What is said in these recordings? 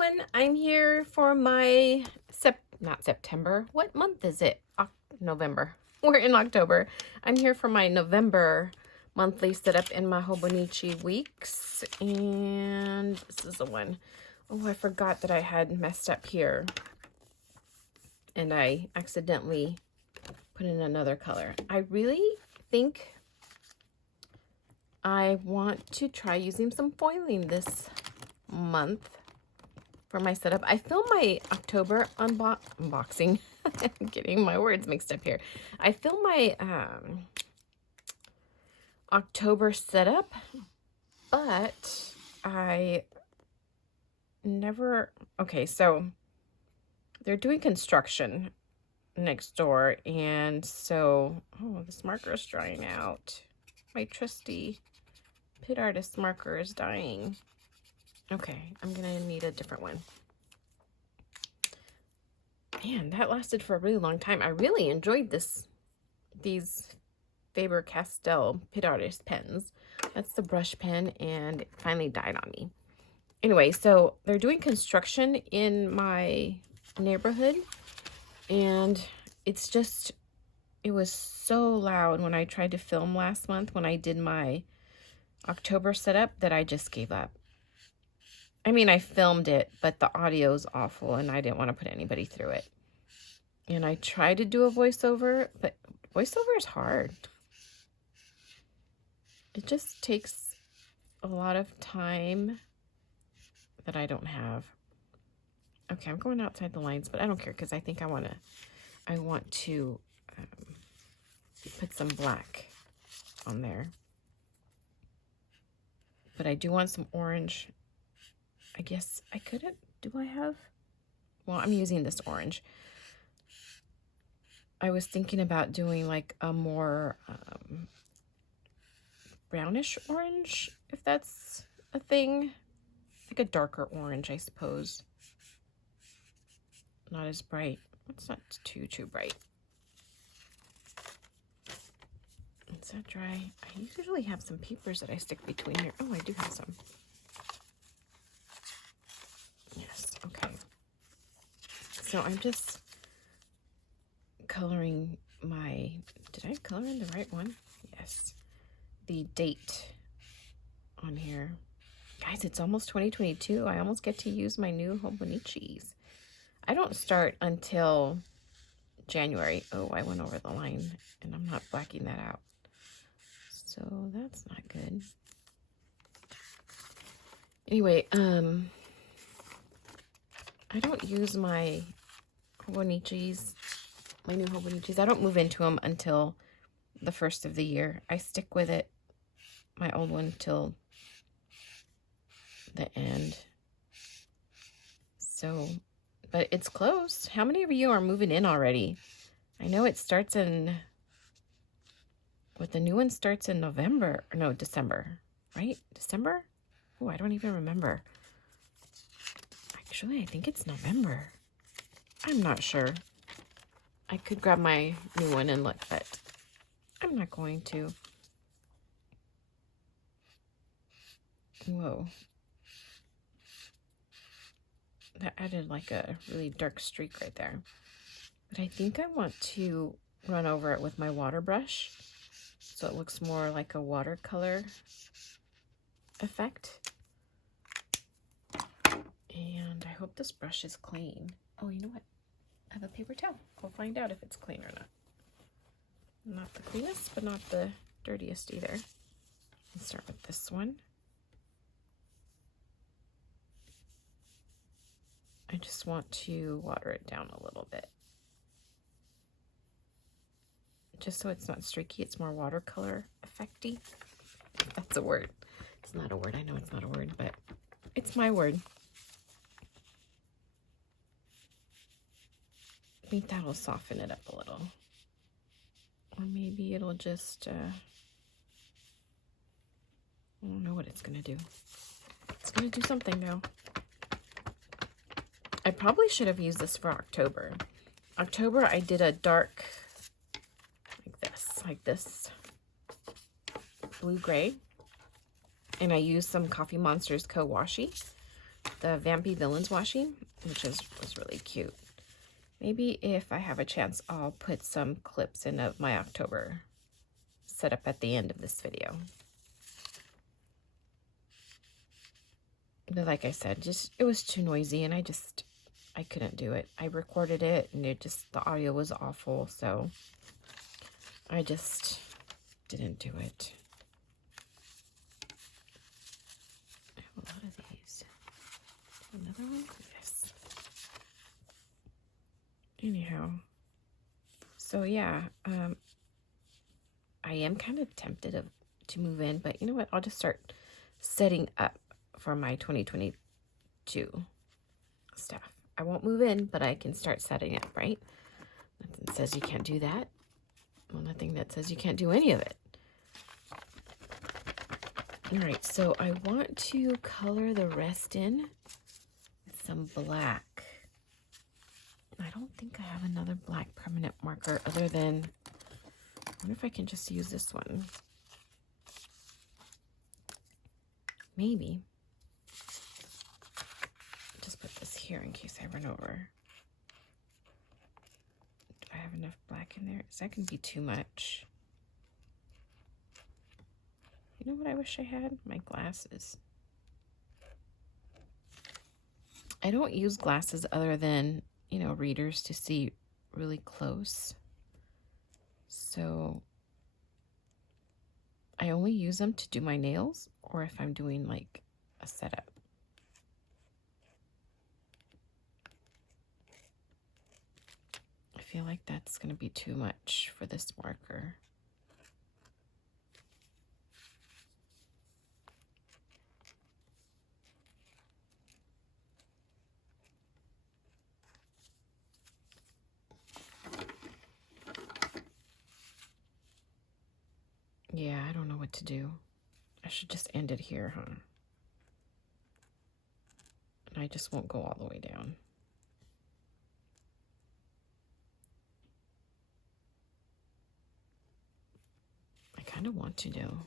everyone, I'm here for my not September. What month is it? November. We're in October. I'm here for my November monthly setup in my Hobonichi weeks. And this is the one. Oh, I forgot that I had messed up here. And I accidentally put in another color. I really think I want to try using some foiling this month for my setup. I filmed my October unboxing. I'm getting my words mixed up here. I filmed my October setup, but I never... Okay, so they're doing construction next door, and so... Oh, this marker is drying out. My trusty Pit Artist marker is dying. Okay, I'm gonna need a different one. Man, that lasted for a really long time. I really enjoyed these Faber-Castell Pit Artist pens. That's the brush pen, and it finally died on me. Anyway, so they're doing construction in my neighborhood, and it's just, it was so loud when I tried to film last month when I did my October setup that I just gave up. I mean, I filmed it, but the audio's awful, and I didn't want to put anybody through it. And I tried to do a voiceover, but voiceover is hard. It just takes a lot of time that I don't have. Okay, I'm going outside the lines, but I don't care because I think I want to put some black on there. But I do want some orange. I guess I couldn't. Do I have? Well, I'm using this orange. I was thinking about doing like a more brownish orange, if that's a thing. Like a darker orange, I suppose. Not as bright. It's not too bright. Is that dry? I usually have some papers that I stick between here. Oh, I do have some. Yes, okay. So I'm just coloring my, did I color in the right one? Yes. The date on here. Guys, it's almost 2022. I almost get to use my new Hobonichis. I don't start until January. Oh, I went over the line and I'm not blacking that out. So that's not good. Anyway, I don't use my Hobonichis, my new Hobonichis. I don't move into them until the first of the year. I stick with it, my old one, till the end. So, but it's close. How many of you are moving in already? I know it starts in, but the new one starts in November, or no, December, right? December? Oh, I don't even remember. Actually, I think it's November. I'm not sure. I could grab my new one and look, but I'm not going to. Whoa. That added like a really dark streak right there. But I think I want to run over it with my water brush so it looks more like a watercolor effect. And I hope this brush is clean. Oh, you know what? I have a paper towel. We'll find out if it's clean or not. Not the cleanest, but not the dirtiest either. Let's start with this one. I just want to water it down a little bit. Just so it's not streaky, it's more watercolor effecty. That's a word. It's not a word. I know it's not a word, but it's my word. I think that'll soften it up a little. Or maybe it'll just, I don't know what it's going to do. It's going to do something though. I probably should have used this for October. October, I did a dark, like this, blue-gray. And I used some Coffee Monsters Co-Washi. the Vampy Villains washi, which was really cute. Maybe if I have a chance, I'll put some clips in of my October setup at the end of this video. But like I said, it was too noisy, and I couldn't do it. I recorded it, and the audio was awful, so I just didn't do it. I have a lot of these. Another one? Yes. Anyhow, so yeah, I am kind of tempted to move in, but you know what? I'll just start setting up for my 2022 stuff. I won't move in, but I can start setting up, right? Nothing says you can't do that. Well, nothing that says you can't do any of it. All right, so I want to color the rest in with some black. I don't think I have another black permanent marker other than, I wonder if I can just use this one. Maybe. Just put this here in case I run over. Do I have enough black in there? Is that going to be too much? You know what I wish I had? My glasses. I don't use glasses other than, you know, readers to see really close. So I only use them to do my nails or if I'm doing like a setup. I feel like that's going to be too much for this marker. Yeah, I don't know what to do. I should just end it here, huh? And I just won't go all the way down. I kind of want to do.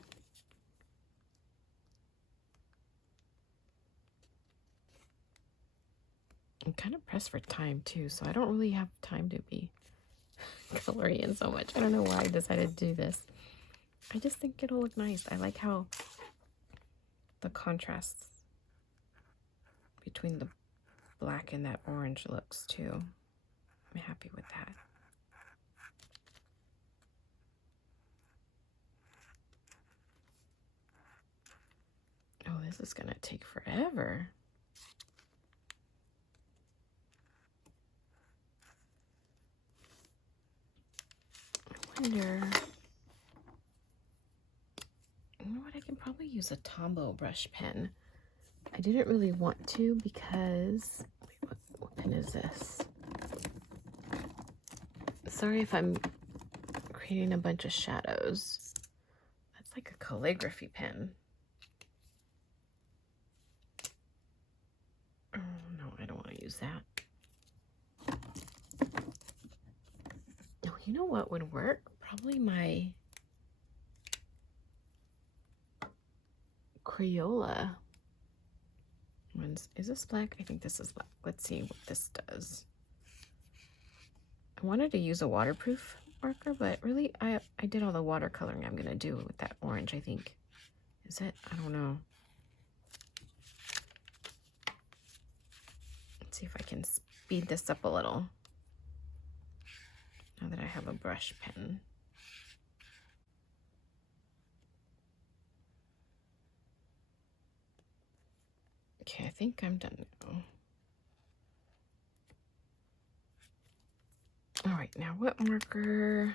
I'm kind of pressed for time too, so I don't really have time to be coloring in so much. I don't know why I decided to do this. I just think it'll look nice. I like how the contrasts between the black and that orange looks too. I'm happy with that. Oh, this is gonna take forever. I wonder, you know what, I can probably use a Tombow brush pen. I didn't really want to because, what pen is this? Sorry if I'm creating a bunch of shadows. That's like a calligraphy pen. Oh no, I don't want to use that. Oh, you know what would work? Probably my Crayola ones. Is this black? I think this is black. Let's see what this does. I wanted to use a waterproof marker, but really I did all the watercoloring I'm gonna do with that orange, I think. Is it? I don't know. Let's see if I can speed this up a little now that I have a brush pen. Okay, I think I'm done now. All right, now what marker?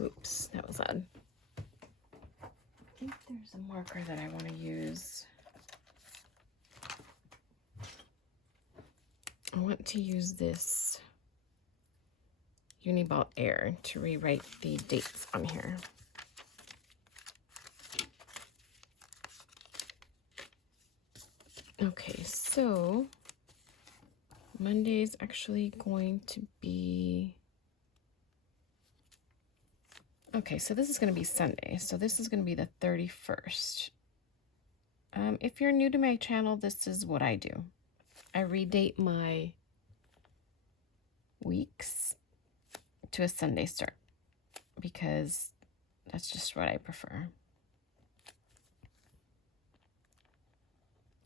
Oops, that was odd. I think there's a marker that I want to use. I want to use this Uniball Air to rewrite the dates on here. Okay, so Monday's actually going to be, okay, so this is going to be Sunday. So this is going to be the 31st. If you're new to my channel, this is what I do. I redate my weeks to a Sunday start because that's just what I prefer.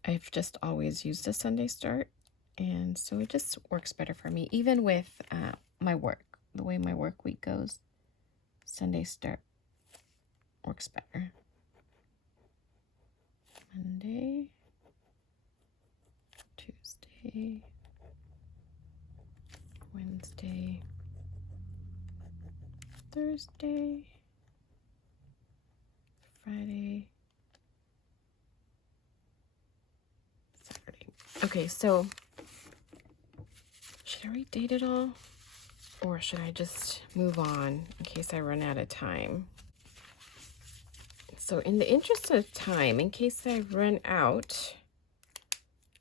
I've just always used a Sunday start, and so it just works better for me. Even with my work, the way my work week goes, Sunday start works better. Monday, Tuesday, Wednesday, Thursday, Friday, Saturday. Okay, so should I redate it all? Or should I just move on in case I run out of time? So in the interest of time, in case I run out,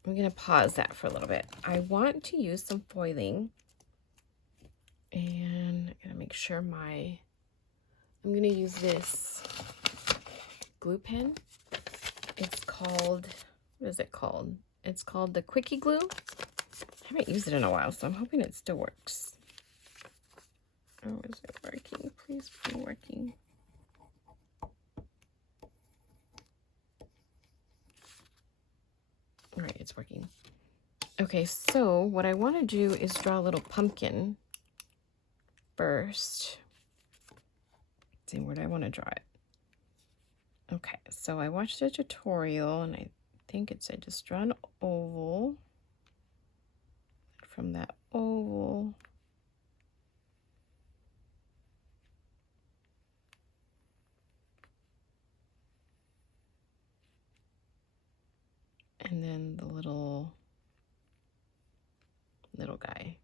I'm going to pause that for a little bit. I want to use some foiling. And I'm going to make sure I'm going to use this glue pen. It's called, what is it called? It's called the Quickie Glue. I haven't used it in a while, so I'm hoping it still works. Oh, is it working? Please be working. All right, it's working. Okay, so what I want to do is draw a little pumpkin first. Let's see, where do I want to draw it? Okay, so I watched a tutorial, and I think it said just draw an oval. From that oval, and then the little guy.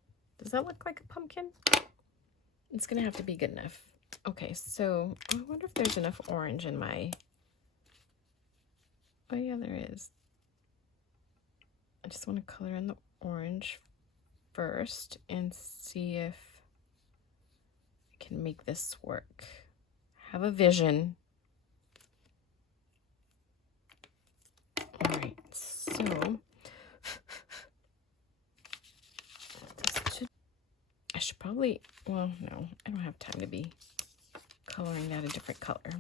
Does that look like a pumpkin? It's gonna have to be good enough. Okay, so I wonder if there's enough orange in my, oh yeah, there is. I just want to color in the orange first and see if I can make this work. Have a vision. All right, so I should probably, well, no, I don't have time to be coloring that a different color.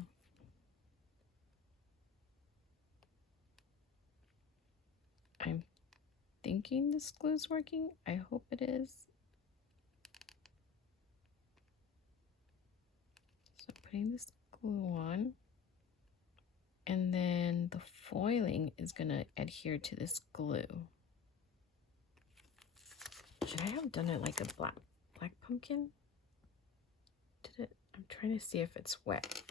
I'm thinking this glue's working. I hope it is. So putting this glue on, and then the foiling is gonna adhere to this glue. Should I have done it like a black pumpkin? Did it? I'm trying to see if it's wet.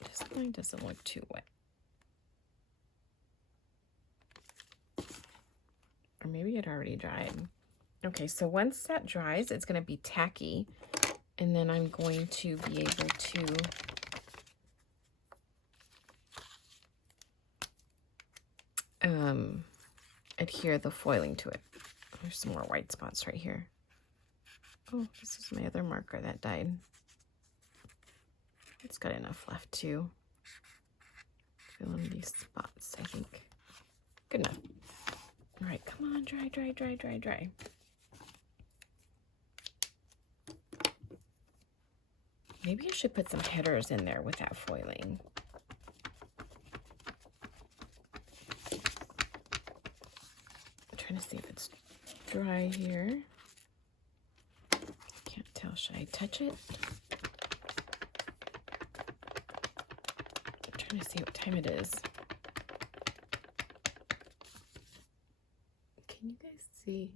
This line doesn't look too wet. Or maybe it already dried. Okay, so once that dries, it's going to be tacky. And then I'm going to be able to adhere the foiling to it. There's some more white spots right here. Oh, this is my other marker that died. It's got enough left to fill in these spots, I think. Good enough. All right, come on, dry, dry, dry, dry, dry. Maybe I should put some headers in there with that foiling. I'm trying to see if it's dry here. Can't tell. Should I touch it? I'm trying to see what time it is. Can you guys see?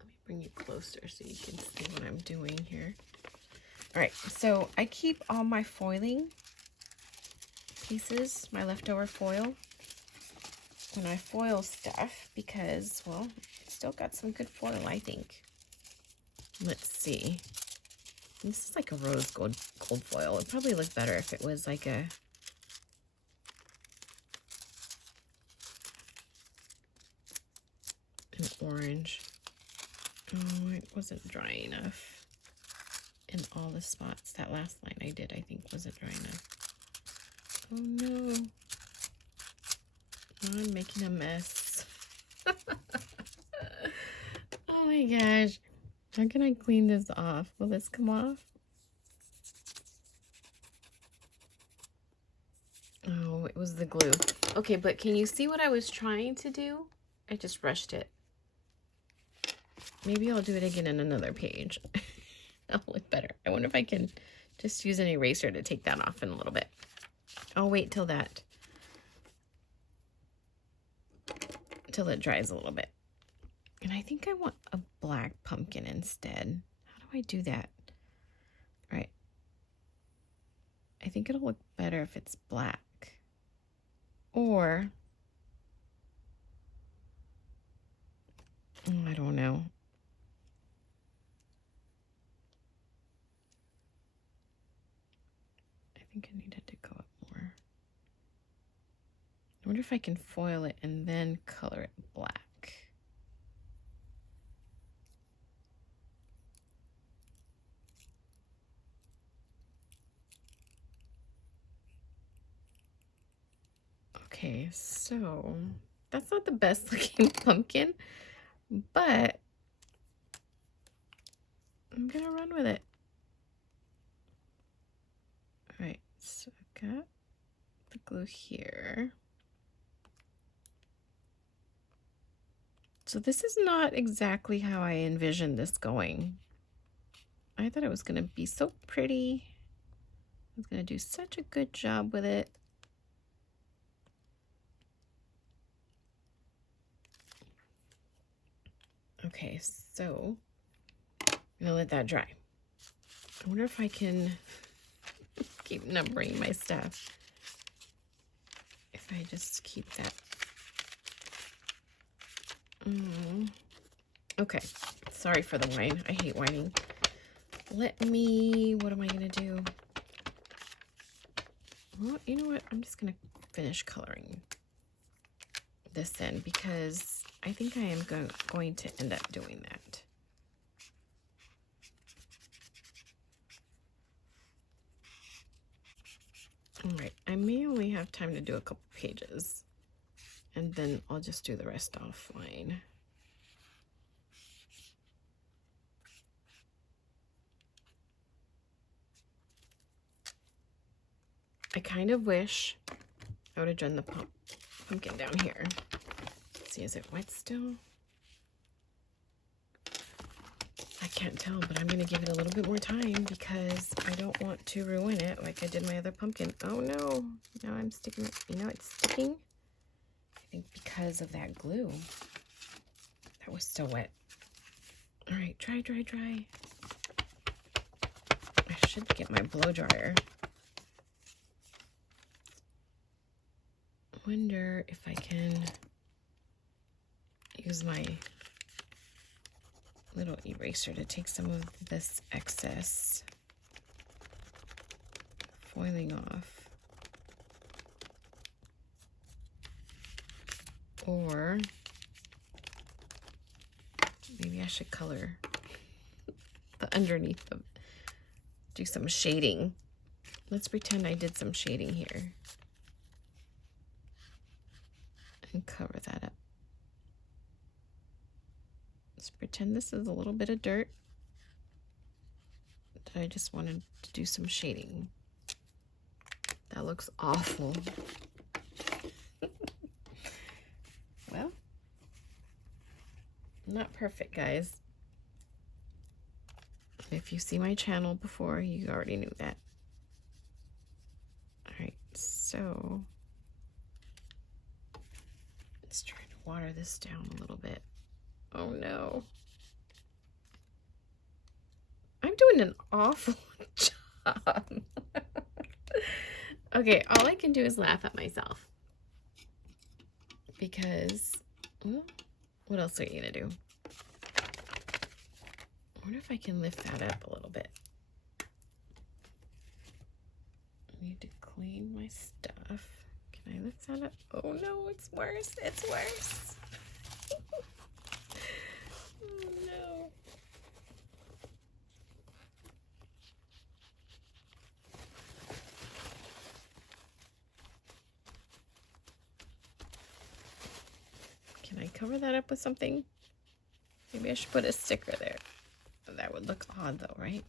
Let me bring you closer so you can see what I'm doing here. All right, so I keep all my foiling pieces, my leftover foil, when I foil stuff because, well, it's still got some good foil, I think. Let's see. This is like a rose gold foil. It'd probably look better if it was like an orange. Oh, it wasn't dry enough. In all the spots. That last line I did, I think, wasn't dry enough. Oh no. I'm making a mess. Oh my gosh. How can I clean this off? Will this come off? Oh, it was the glue. Okay, but can you see what I was trying to do? I just rushed it. Maybe I'll do it again in another page. That'll look better. I wonder if I can just use an eraser to take that off in a little bit. I'll wait till it dries a little bit. And I think I want a black pumpkin instead. How do I do that? All right. I think it'll look better if it's black. Or, I don't know. I think I needed to go up more. I wonder if I can foil it and then color it black. Okay, so that's not the best looking pumpkin, but I'm gonna run with it. All right, so I've got the glue here. So this is not exactly how I envisioned this going. I thought it was gonna be so pretty. I was gonna do such a good job with it. Okay, so I'm gonna let that dry. I wonder if I can keep numbering my stuff. If I just keep that. Okay, sorry for the whine. I hate whining. What am I gonna do? Well, you know what? I'm just gonna finish coloring this in because I think I am going to end up doing that. All right, I may only have time to do a couple pages and then I'll just do the rest offline. I kind of wish I would have done the pumpkin down here. Let's see, is it wet still? I can't tell, but I'm going to give it a little bit more time because I don't want to ruin it like I did my other pumpkin. Oh no, now I'm sticking it. You know, it's sticking. I think because of that glue. That was still wet. All right, dry, dry, dry. I should get my blow dryer. Wonder if I can use my little eraser to take some of this excess foiling off. Or maybe I should color the underneath of, do some shading. Let's pretend I did some shading here. And cover that up. Let's pretend this is a little bit of dirt that I just wanted to do some shading. That looks awful. Well, not perfect, guys. If you see my channel before, you already knew that. All right, so let's try to water this down a little bit. Oh no. I'm doing an awful job. Okay, all I can do is laugh at myself. Because, well, what else are you gonna do? I wonder if I can lift that up a little bit. I need to clean my stuff. Can I lift that up? Oh no, it's worse. It's worse. Oh no. cover that up with something? Maybe I should put a sticker there. That would look odd though, right?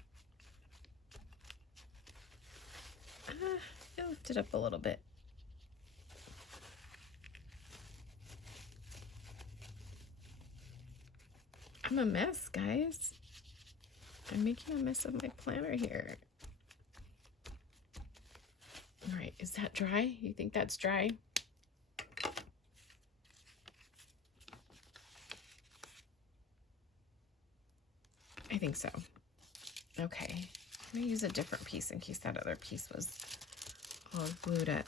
I lift it up a little bit. I'm a mess, guys. I'm making a mess of my planner here. All right, is that dry? You think that's dry? I think so. Okay, I'm gonna use a different piece in case that other piece was all glued up.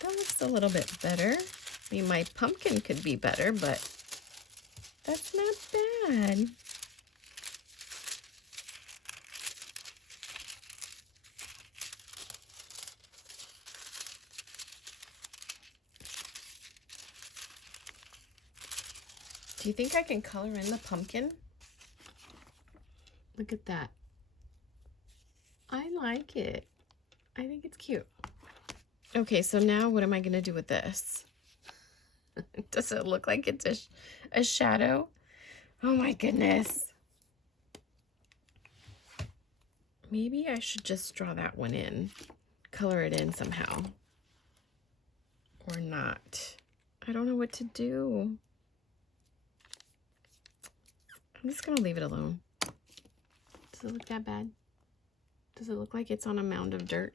That looks a little bit better. I mean, my pumpkin could be better, but that's not bad. Do you think I can color in the pumpkin? Look at that. I like it. I think it's cute. Okay, so now what am I going to do with this? Does it look like it's a shadow? Oh my goodness. Maybe I should just draw that one in. Color it in somehow. Or not. I don't know what to do. I'm just going to leave it alone. Does it look that bad? Does it look like it's on a mound of dirt?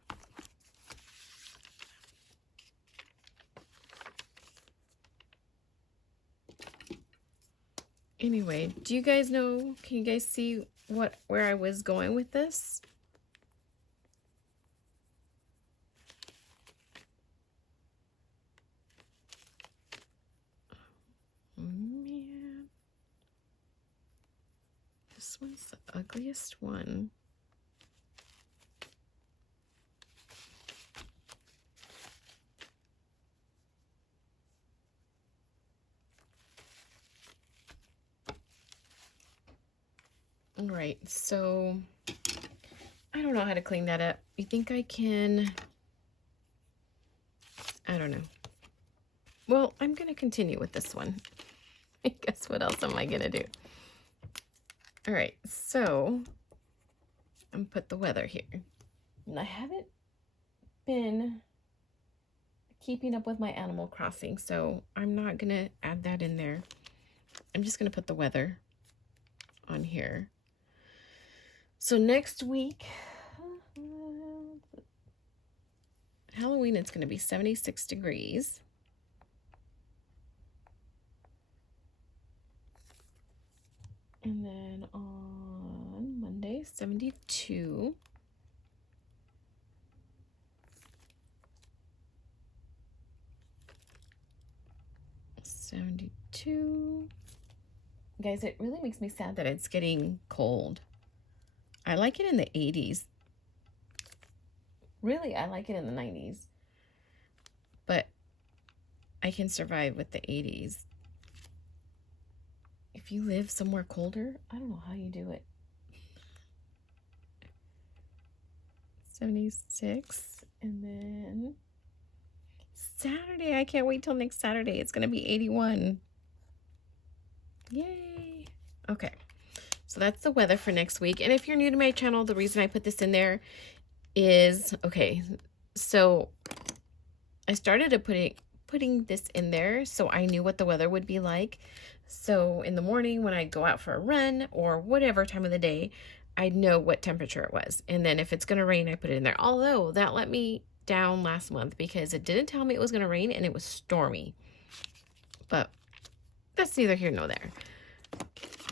Anyway, do you guys know, can you guys see where I was going with this? Oh, man. This one's the ugliest one. All right, so I don't know how to clean that up. You think I can? I don't know. Well, I'm going to continue with this one. I guess what else am I going to do? All right, so I'm gonna put the weather here. And I haven't been keeping up with my Animal Crossing, so I'm not going to add that in there. I'm just going to put the weather on here. So next week, Halloween, it's going to be 76 degrees. And then on Monday, 72. Guys, it really makes me sad that it's getting cold. I like it in the 80s. Really, I like it in the 90s. But I can survive with the 80s. If you live somewhere colder, I don't know how you do it. 76. And then Saturday, I can't wait till next Saturday. It's going to be 81. Yay. Okay. So that's the weather for next week. And if you're new to my channel, the reason I put this in there is, okay, so I started putting this in there so I knew what the weather would be like. So in the morning when I go out for a run or whatever time of the day, I'd know what temperature it was. And then if it's going to rain, I put it in there. Although that let me down last month because it didn't tell me it was going to rain and it was stormy. But that's neither here nor there.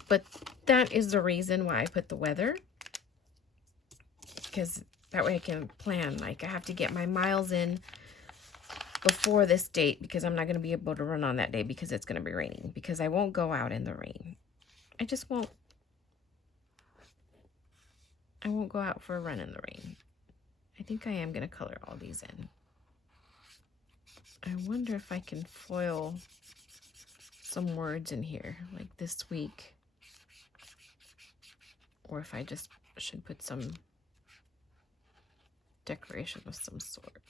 But that is the reason why I put the weather. Because that way I can plan. Like I have to get my miles in before this date because I'm not going to be able to run on that day because it's going to be raining. Because I won't go out in the rain. I just won't. I won't go out for a run in the rain. I think I am going to color all these in. I wonder if I can foil some words in here, like this week. Or if I just should put some decoration of some sort.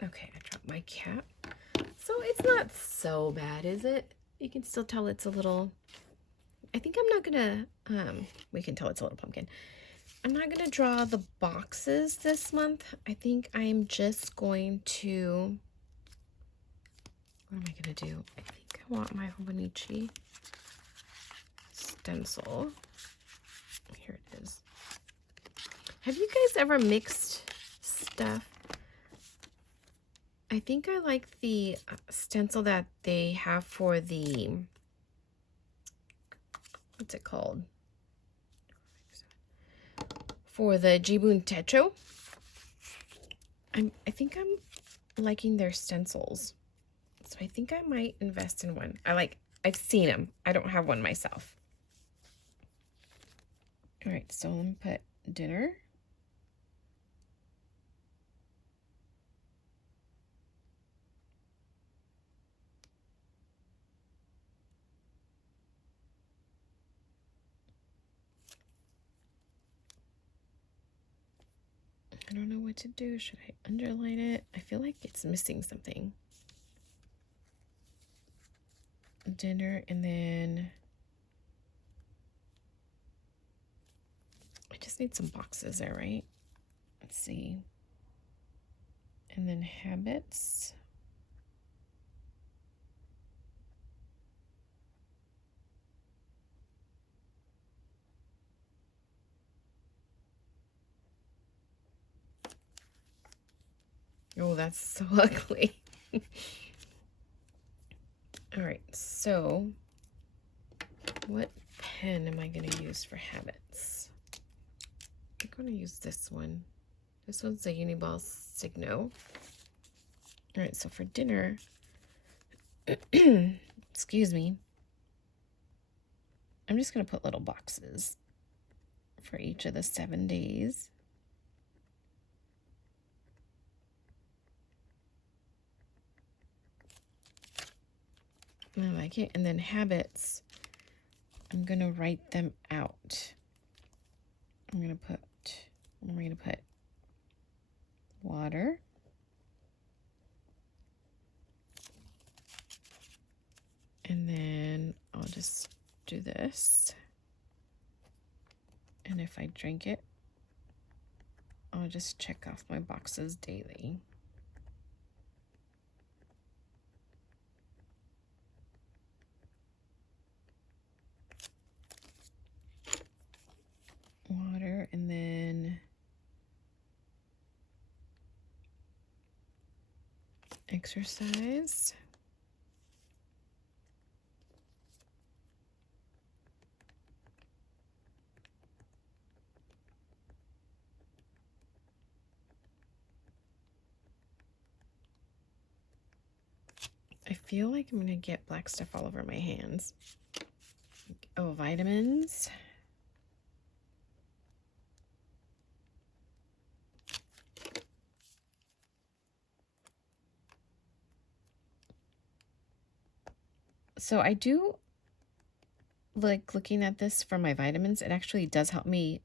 Okay, I dropped my cap. So it's not so bad, is it? You can still tell it's a little, I think I'm not gonna, we can tell it's a little pumpkin. I'm not gonna draw the boxes this month. I think I'm just going to, what am I gonna do? I think I want my Hobonichi stencil. Here it is. Have you guys ever mixed stuff? I think I like the stencil that they have for the, what's it called? For the Jibun Techo. I think I'm liking their stencils. So I think I might invest in one. I've seen them. I don't have one myself. All right, so let me put dinner. I don't know what to do. Should I underline it? I feel like it's missing something. Dinner, and then I just need some boxes there, right? Let's see. And then habits. Oh, that's so ugly. All right, so what pen am I going to use for habits? I'm going to use this one. This one's a Uniball Signo. All right, so for dinner, excuse me, I'm just going to put little boxes for each of the 7 days. I like it. And then habits, I'm going to write them out. I'm going to put water. And then I'll just do this. And if I drink it, I'll just check off my boxes daily. Water, and then exercise. I feel like I'm gonna get black stuff all over my hands. Oh, vitamins. So I do like looking at this for my vitamins. It actually does help me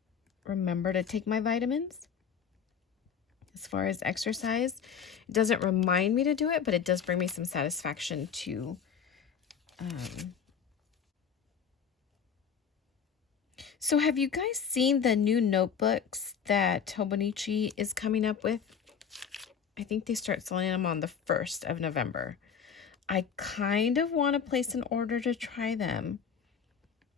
remember to take my vitamins. As far as exercise, it doesn't remind me to do it, but it does bring me some satisfaction to So have you guys seen the new notebooks that Hobonichi is coming up with? I think they start selling them on the 1st of November. I kind of want to place an order to try them.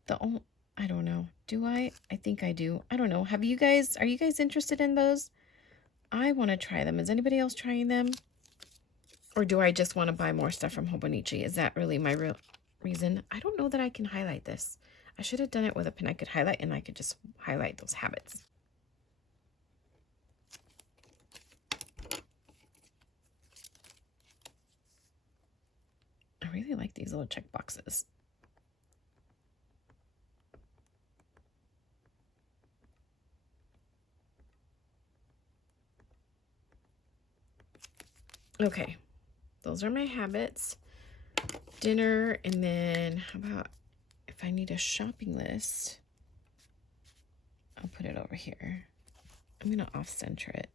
I don't know. Do I? I think I do. I don't know. Are you guys interested in those? I want to try them. Is anybody else trying them? Or do I just want to buy more stuff from Hobonichi? Is that really my real reason? I don't know that I can highlight this. I should have done it with a pen I could highlight, and I could just highlight those habits. I really like these little check boxes. Okay, those are my habits. dinner, and then how about if I need a shopping list, I'll put it over here. I'm going to off-center it.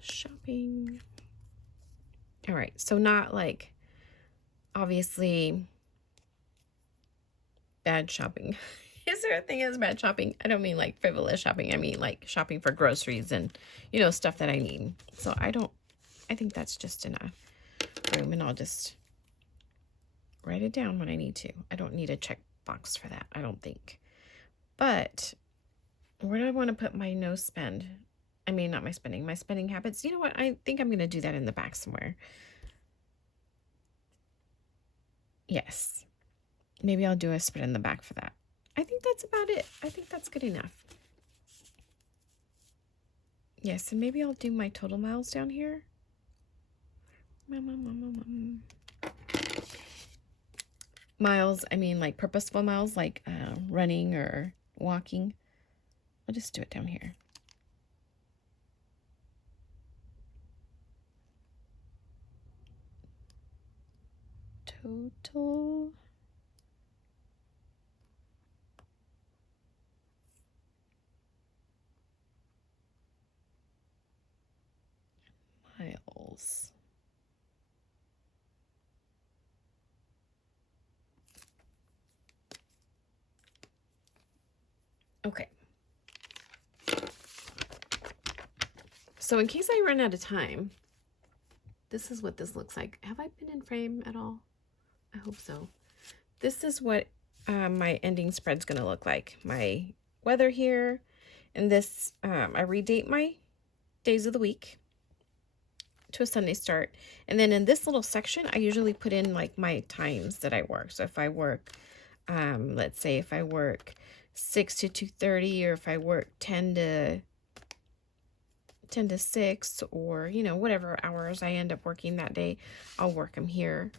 Shopping. All right, so not like obviously bad shopping. Is there a thing as bad shopping? I don't mean like frivolous shopping. I mean like shopping for groceries and, you know, stuff that I need. So I think that's just enough room, and I'll just write it down when I need to. I don't need a check box for that, I don't think. But where do I want to put my no spend? I mean, not my spending, my spending habits. You know what? I think I'm going to do that in the back somewhere. Yes. Maybe I'll do a spread in the back for that. I think that's about it. I think that's good enough. Yes, and maybe I'll do my total miles down here. Miles, I mean like purposeful miles, like running or walking. I'll just do it down here. Total miles. Okay. So in case I run out of time, this is what this looks like. Have I been in frame at all? I hope so. This is what my ending spread's going to look like. My weather here, and this, I redate my days of the week to a Sunday start. And then in this little section, I usually put in like my times that I work. So if I work, let's say if I work 6 to 2:30, or if I work 10 to 6, or, you know, whatever hours I end up working that day, I'll work them here.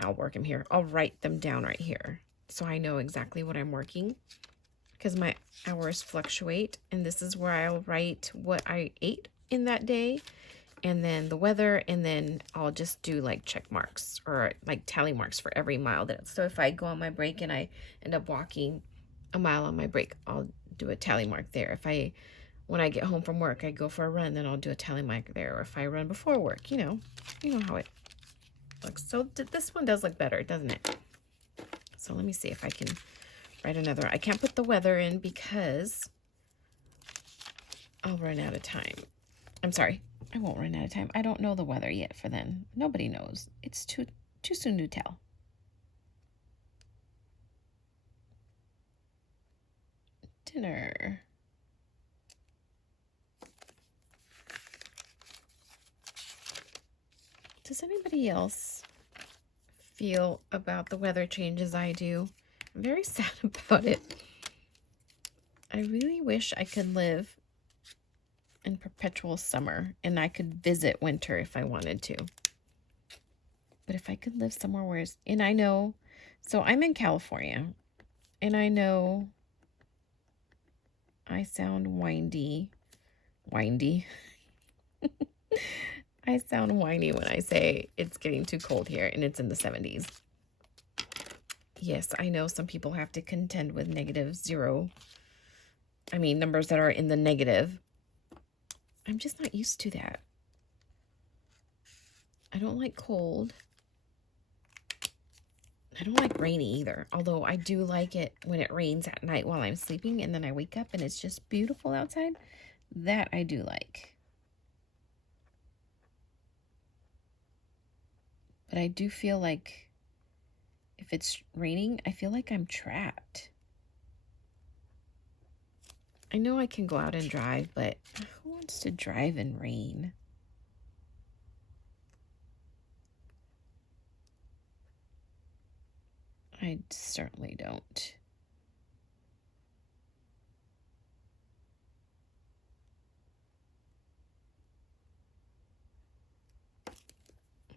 I'll write them down right here, so I know exactly what I'm working, because my hours fluctuate. And this is where I'll write what I ate in that day, and then the weather, and then I'll just do like check marks or like tally marks for every mile that. So if I go on my break and I end up walking a mile on my break, I'll do a tally mark there. When I get home from work, I go for a run, then I'll do a tally mark there. Or if I run before work, you know how it looks. So this one does look better, doesn't it? So let me see if I can write another. I can't put the weather in because I'll run out of time. I'm sorry, I won't run out of time. I don't know the weather yet for then. Nobody knows. It's too soon to tell. Dinner. Does anybody else feel about the weather change as I do? I'm very sad about it. I really wish I could live in perpetual summer and I could visit winter if I wanted to. But if I could live somewhere where it's, and I know, so I'm in California, and I know I sound windy. I sound whiny when I say it's getting too cold here and it's in the 70s. Yes, I know some people have to contend with -0. I mean, numbers that are in the negative. I'm just not used to that. I don't like cold. I don't like rainy either. Although I do like it when it rains at night while I'm sleeping and then I wake up and it's just beautiful outside. That I do like. But I do feel like if it's raining, I feel like I'm trapped. I know I can go out and drive, but who wants to drive in rain? I certainly don't.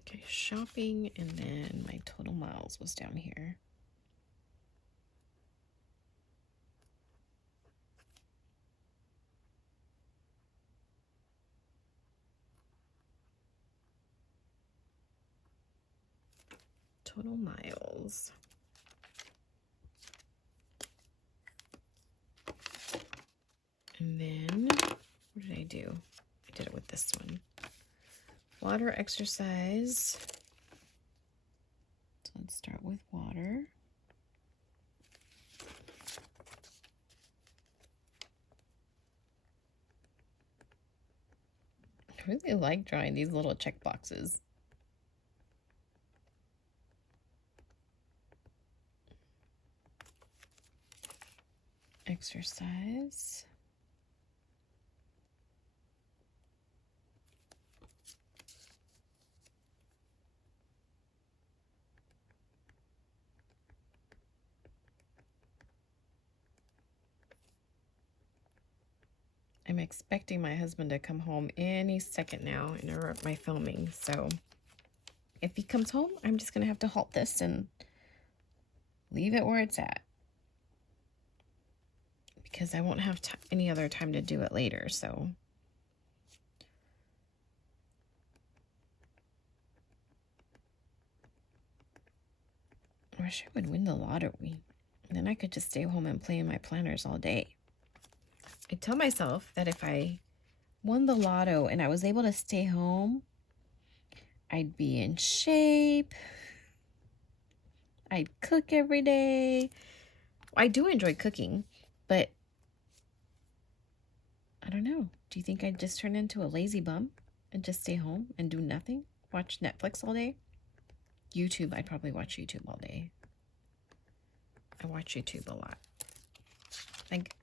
Okay, shopping, and then my total miles was down here. total miles. And then, what did I do? I did it with this one. Water exercise. So let's start with water. I really like drawing these little check boxes. Exercise. I'm expecting my husband to come home any second now and interrupt my filming. So if he comes home, I'm just going to have to halt this and leave it where it's at, because I won't have any other time to do it later. So I wish I would win the lottery. And then I could just stay home and play in my planners all day. I tell myself that if I won the lotto and I was able to stay home, I'd be in shape. I'd cook every day. I do enjoy cooking, but I don't know. Do you think I'd just turn into a lazy bum and just stay home and do nothing? Watch Netflix all day? YouTube, I'd probably watch YouTube all day. I watch YouTube a lot. Like,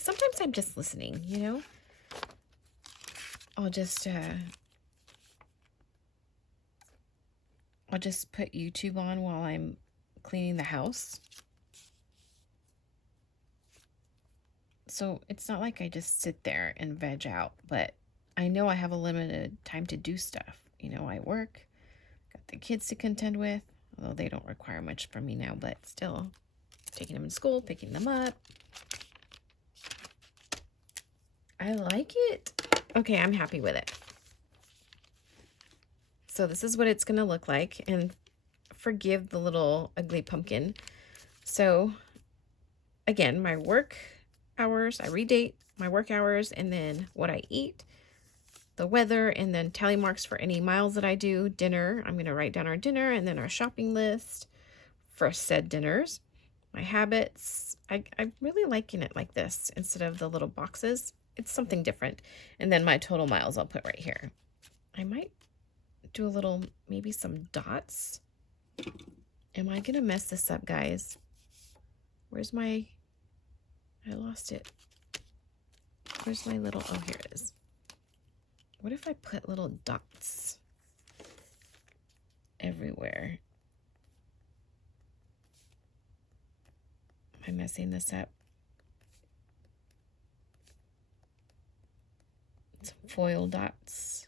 sometimes I'm just listening, you know? I'll just put YouTube on while I'm cleaning the house. So it's not like I just sit there and veg out, but I know I have a limited time to do stuff. You know, I work, got the kids to contend with, although they don't require much from me now, but still, taking them to school, picking them up. I like it. Okay, I'm happy with it. So this is what it's going to look like, and forgive the little ugly pumpkin. So again, my work hours, I redate my work hours, and then what I eat, the weather, and then tally marks for any miles that I do. Dinner, I'm going to write down our dinner and then our shopping list for said dinners. My habits, I'm really liking it like this instead of the little boxes. It's something different. And then my total miles I'll put right here. I might do a little, maybe some dots. Am I going to mess this up, guys? Where's my, I lost it. Where's my little, oh, here it is. What if I put little dots everywhere? Am I messing this up? Some foil dots.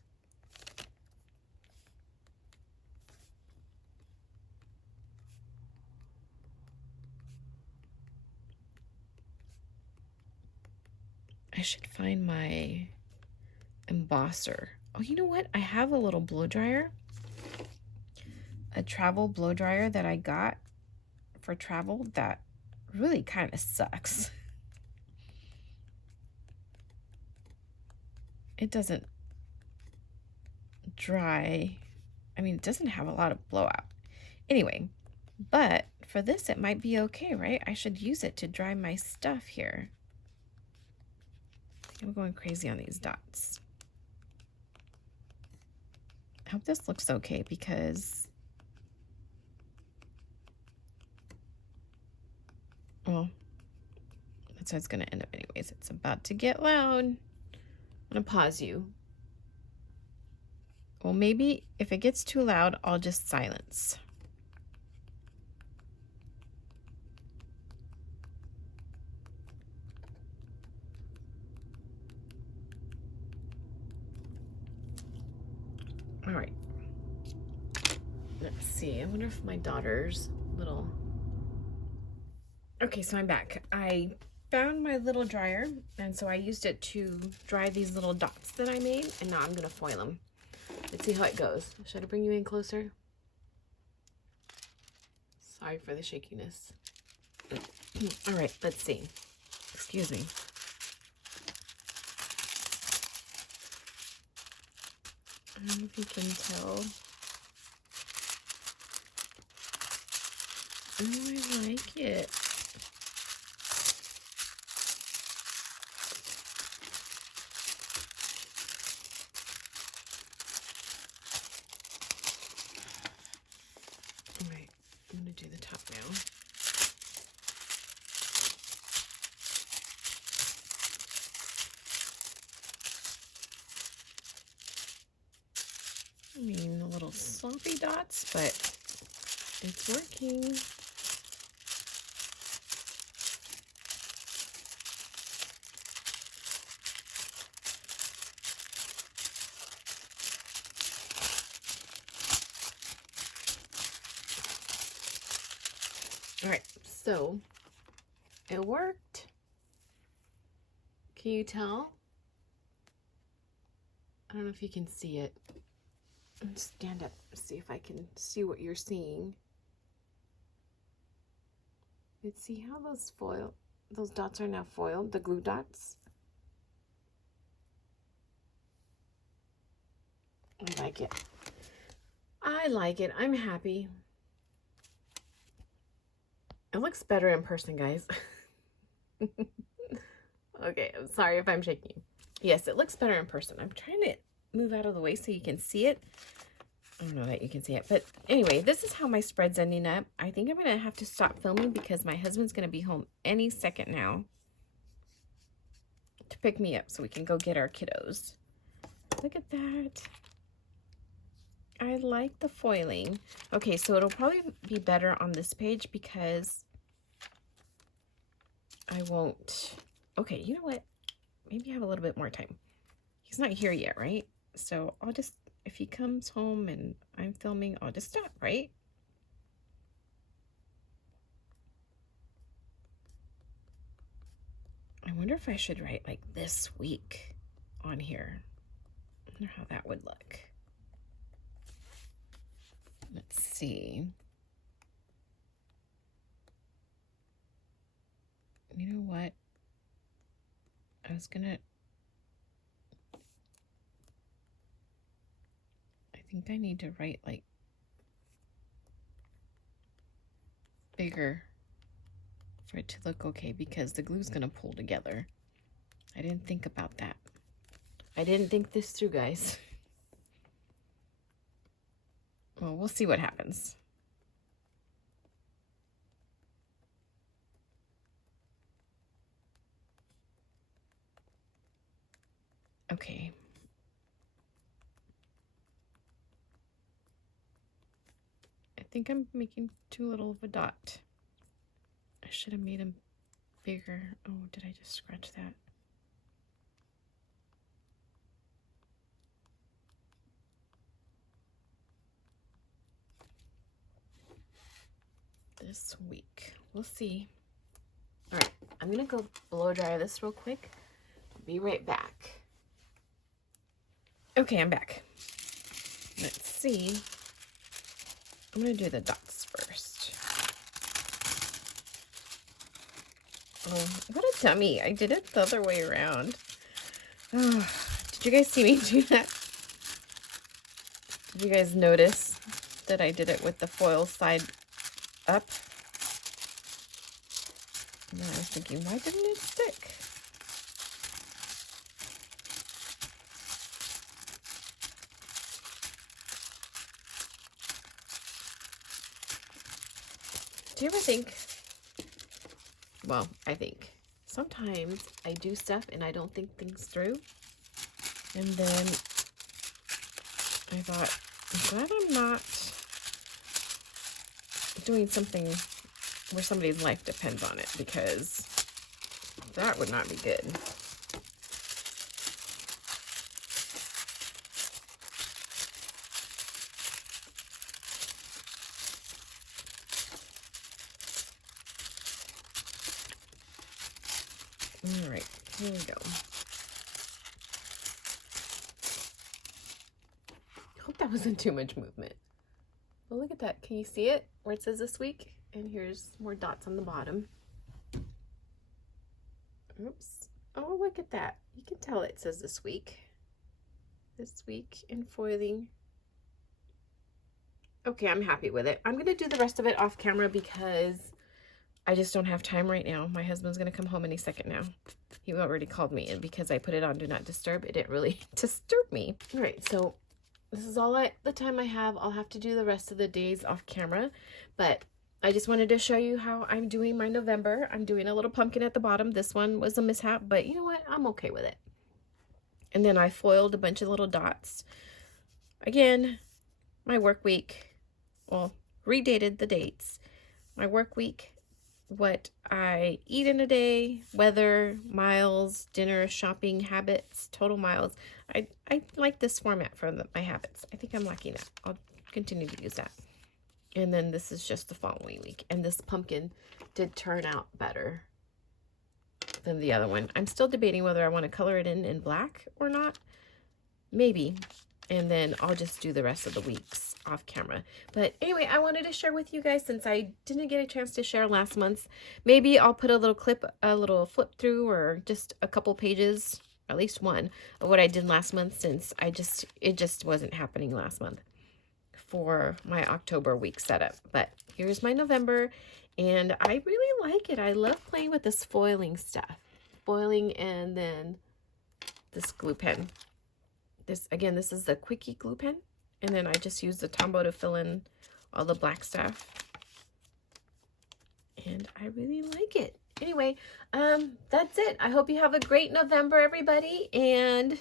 I should find my embosser. Oh, you know what? I have a little blow dryer. A travel blow dryer that I got for travel that really kind of sucks. It doesn't dry. I mean, it doesn't have a lot of blowout. Anyway, but for this, it might be okay, right? I should use it to dry my stuff here. I'm going crazy on these dots. I hope this looks okay, because, well, that's how it's going to end up anyways. It's about to get loud. I'm going to pause you. Well, maybe if it gets too loud, I'll just silence. All right. Let's see. I wonder if my daughter's little... Okay, so I'm back. I found my little dryer, and so I used it to dry these little dots that I made, and now I'm going to foil them. Let's see how it goes. Should I bring you in closer? Sorry for the shakiness. All right, let's see. Excuse me. I don't know if you can tell. Oh, I like it. All right, I'm going to do the top now. I mean, a little sloppy dots, but it's working. All right, so it worked. Can you tell? I don't know if you can see it. Let's stand up, see if I can see what you're seeing. Let's see how those dots are now foiled, the glue dots. I like it. I like it. I'm happy. It looks better in person, guys. Okay, I'm sorry if I'm shaking. Yes, it looks better in person. I'm trying to move out of the way so you can see it. I don't know that you can see it, but anyway, this is how my spread's ending up. I think I'm going to have to stop filming because my husband's going to be home any second now to pick me up so we can go get our kiddos. Look at that. I like the foiling. Okay, so it'll probably be better on this page because I won't. Okay, you know what? Maybe I have a little bit more time. He's not here yet, right? So I'll just, if he comes home and I'm filming, I'll just stop, right? I wonder if I should write like this week on here. I wonder how that would look. Let's see. You know what? I think I need to write like bigger for it to look okay because the glue's gonna pull together. I didn't think about that. I didn't think this through, guys. Well, we'll see what happens. Okay. I think I'm making too little of a dot. I should have made them bigger. Oh, did I just scratch that? This week. We'll see. All right, I'm gonna go blow dry this real quick. Be right back. Okay, I'm back. Let's see. I'm gonna do the dots first. Oh, what a dummy. I did it the other way around. Oh, did you guys see me do that? Did you guys notice that I did it with the foil side up? And I was thinking, why didn't it stick? Do you ever think, well, I think sometimes I do stuff and I don't think things through. And then I thought, I'm glad I'm not doing something where somebody's life depends on it, because that would not be good. All right, here we go. I hope that wasn't too much movement. Well, look at that. Can you see it where it says this week? And here's more dots on the bottom. Oops. Oh, look at that. You can tell it says this week. This week in foiling. Okay, I'm happy with it. I'm going to do the rest of it off camera because I just don't have time right now. My husband's going to come home any second now. He already called me, and because I put it on Do Not Disturb, it didn't really disturb me. All right, so this is all the time I have. I'll have to do the rest of the days off camera, but I just wanted to show you how I'm doing my November. I'm doing a little pumpkin at the bottom. This one was a mishap, but you know what? I'm okay with it. And then I foiled a bunch of little dots. Again, my work week, well, redated the dates. My work week, what I eat in a day, weather, miles, dinner, shopping, habits, total miles. I like this format for my habits. I think I'm liking that. I'll continue to use that. And then this is just the following week. And this pumpkin did turn out better than the other one. I'm still debating whether I want to color it in black or not. Maybe. And then I'll just do the rest of the weeks off camera. But anyway, I wanted to share with you guys since I didn't get a chance to share last month. Maybe I'll put a little clip, a little flip through, or just a couple pages, at least one, of what I did last month, since it just wasn't happening last month for my October week setup. But here's my November, and I really like it. I love playing with this foiling stuff. Foiling and then this glue pen. This is the Quickie glue pen. And then I just use the Tombow to fill in all the black stuff. And I really like it. Anyway, that's it. I hope you have a great November, everybody. And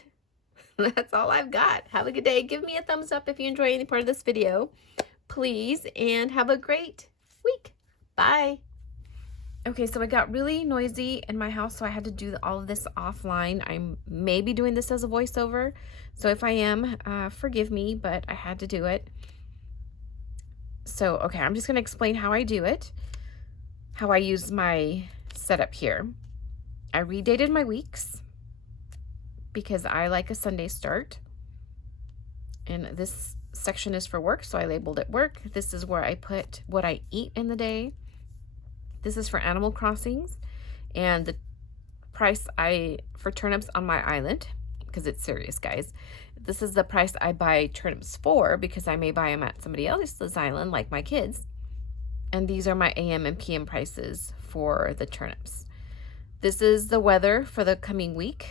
that's all I've got. Have a good day. Give me a thumbs up if you enjoy any part of this video, please. And have a great week. Bye. Okay, so it got really noisy in my house, so I had to do all of this offline. I'm maybe doing this as a voiceover, so if I am, forgive me, but I had to do it. So, okay, I'm just going to explain how I do it, how I use my setup here. I redated my weeks because I like a Sunday start, and this section is for work, so I labeled it work. This is where I put what I eat in the day. This is for Animal Crossings, and the price for turnips on my island, because it's serious, guys. This is the price I buy turnips for, because I may buy them at somebody else's island, like my kids. And these are my AM and PM prices for the turnips. This is the weather for the coming week,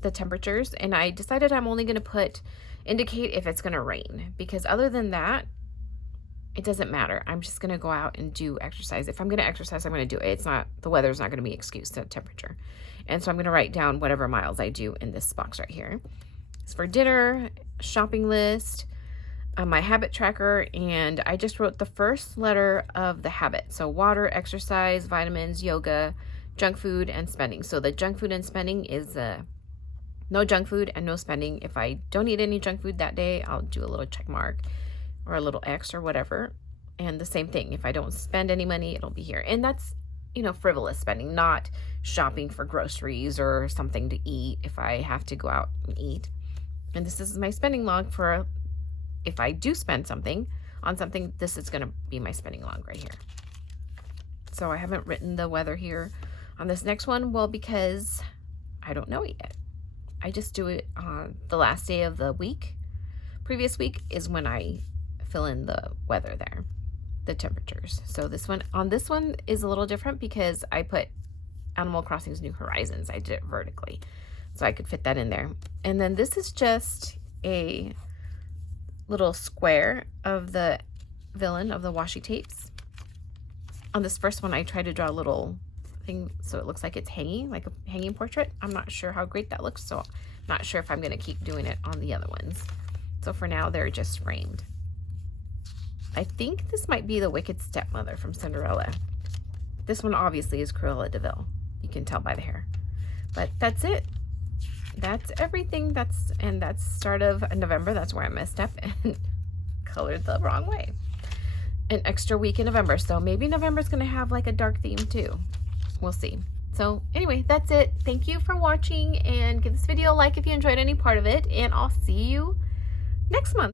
the temperatures, and I decided I'm only going to indicate if it's going to rain, because other than that, it doesn't matter. I'm just going to go out and do exercise. If I'm going to exercise, I'm going to do it. The weather's not going to be an excuse to temperature. And so I'm going to write down whatever miles I do in this box right here. It's for dinner, shopping list, my habit tracker, and I just wrote the first letter of the habit. So water, exercise, vitamins, yoga, junk food, and spending. So the junk food and spending is no junk food and no spending. If I don't eat any junk food that day, I'll do a little check mark or a little X or whatever. And the same thing, if I don't spend any money, it'll be here. And that's, frivolous spending, not shopping for groceries or something to eat if I have to go out and eat. And this is my spending log for if I do spend something on something, this is going to be my spending log right here. So I haven't written the weather here on this next one, well, because I don't know it yet. I just do it on the last day of the week. Previous week is when I fill in the weather there, the temperatures. So this one is a little different because I put Animal Crossing's New Horizons. I did it vertically, so I could fit that in there. And then this is just a little square of the villain of the washi tapes. On this first one, I tried to draw a little thing so it looks like it's hanging, like a hanging portrait. I'm not sure how great that looks, so I'm not sure if I'm going to keep doing it on the other ones. So for now, they're just framed. I think this might be the Wicked Stepmother from Cinderella. This one obviously is Cruella de Vil. You can tell by the hair. But that's it. That's everything. That's start of November. That's where I messed up and colored the wrong way. An extra week in November. So maybe November's going to have like a dark theme too. We'll see. So anyway, that's it. Thank you for watching, and give this video a like if you enjoyed any part of it, and I'll see you next month.